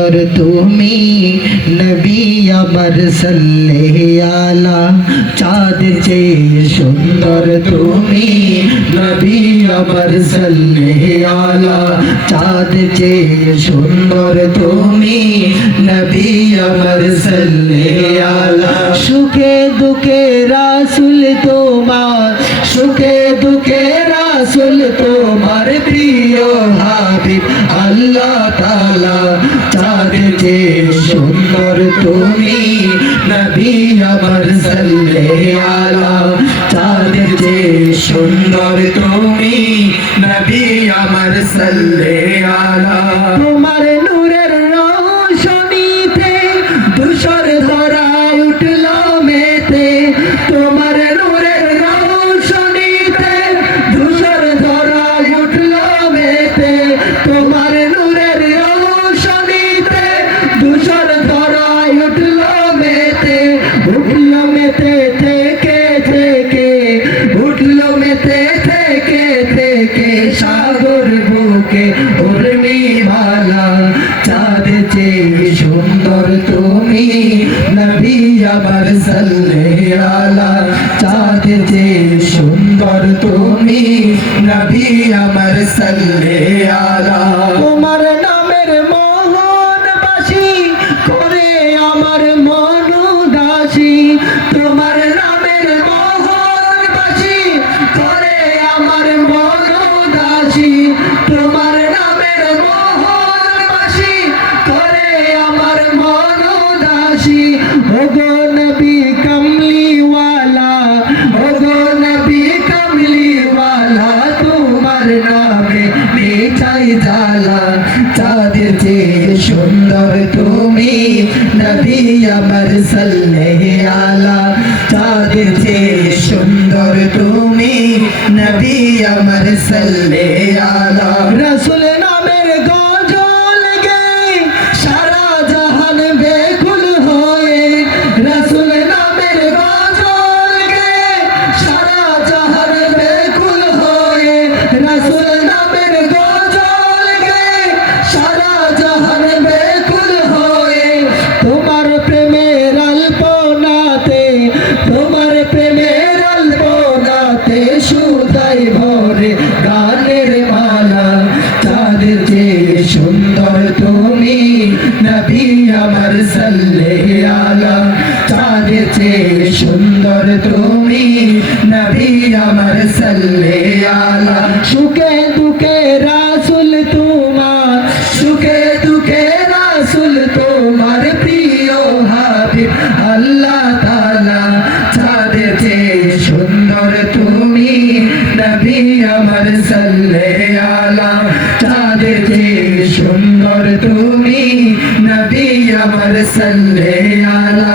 সুন্দর তুমি নবী আমার সাল্লে আলা চাঁদ চেয়ে সুন্দর তুমি নবী আমার সাল্লে আলা চাঁদ চেয়ে সুন্দর তুমি নবী আমার সাল্লে আলা সুখে দুঃখে রাসুল তোমার সুখে দুঃখে রাসুল তোমার তুমি নবী আমার সাল্লে আলা। চাঁদের যে সুন্দর তুমি নবী আমার সাল্লে আলা। তোমার মেতে থেকে থেকে, উঠল মেতে থেকে থেকে, সাগর বুকে উর্মি ভালা। চাঁদ চেয়ে সুন্দর তুমি নবী আমার সাল্লে আলা। চাঁদ চেয়ে সুন্দর তুমি নবী আমার সাল্লে আলা। মিঠাই জালা চাঁদের চেয়ে সুন্দর তুমি, নবী আমার সাল্লে আলা চাঁদের চেয়ে সুন্দর তুমি, নবী আমার সাল্লে আলা। রসুল সুন্দর তুমি নবী আমার সাল্লে আলা। চাঁদের চেয়ে সুন্দর তুমি নবী আমার সাল্লে আলা। সুখে দুঃখে রাসুল তোমার, সুখে দুঃখে রাসুল তোমার প্রিয় হাবিব। আল্লাহ তালা চাঁদের চেয়ে সুন্দর তুমি নবী আমার সাল্লে আলা। চাঁদের চেয়ে সুন্দর তুমি নবী আমার সাল্লে আলা